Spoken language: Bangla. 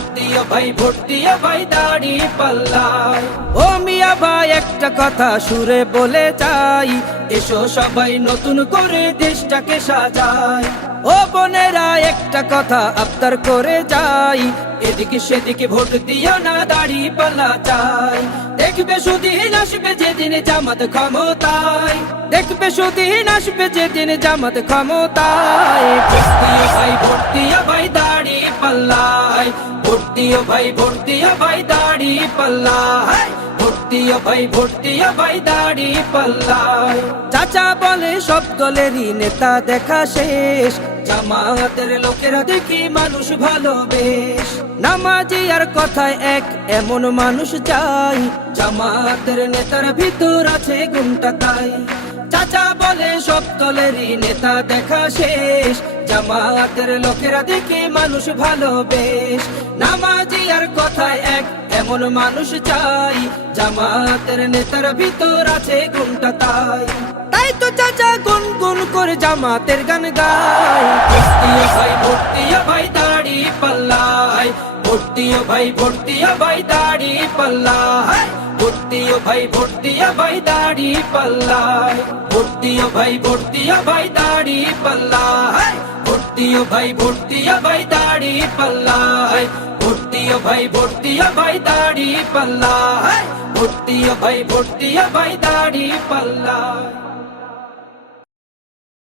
ভর্তিয়া ভাই ভর্তিয়া ভাই, দাড়ি পাল্লায় ও মিয়া ভাই, একটা কথা সুরে বলে যাই এসো সবাই নতুন করে দেশটাকে সাজাই। ও বোনেরা, একটা কথা আবদার করে যাই এদিকে সেদিকে ভোট দিও না, দাড়ি পাল্লা চাই। দেখবে সুদিন আসবে যেদিন জামাত ক্ষমতায়। দেখবে সুদিন আসবে যেদিন জামাত ক্ষমতায়। ভর্তিয়া ভাই ভর্তিয়া ভাই, দাড়ি পাল্লায় ভর্তিয়া ভাই ভর্তিয়া ভাই, দাড়ি পাল্লায় চাচা বলে, সব দলেরই নেতা দেখা শেষ। জামাতের লোকেরা দেখি মানুষ ভালোবেশ। নামাজি আর কথায় এক, এমন মানুষ চাই। জামাতের নেতার ভিতর আছে গুণটা তাই। চাচা বলে, সব দলেরই নেতা দেখা শেষ। জামাতের লোকেরা দেখে মানুষ ভালোবেশ নামাজি আর কথায় এক, এমন মানুষ চাই। জামাতের নেতার ভিতর আছে গুণটা তাই? তাই তো চাচা গুন গুন করে জামাতের গান গায় ভাই ভর্তিয়া ভাই দাড়ি পাল্লায় ভর্তিয়া ভাই ভর্তিয়া ভাই দাড়ি পাল্লায় ভর্তিয়া ভাই ভর্তিয়া ভাই দাড়ি পাল্লায় ভর্তিয়া ভাই ভর্তিয়া ভাই দাড়ি পাল্লায় ভর্তিয়া ভাই ভর্তিয়া ভাই দাড়ি পাল্লায় ভর্তিয়া ভাই ভর্তিয়া ভাই দাড়ি পাল্লায়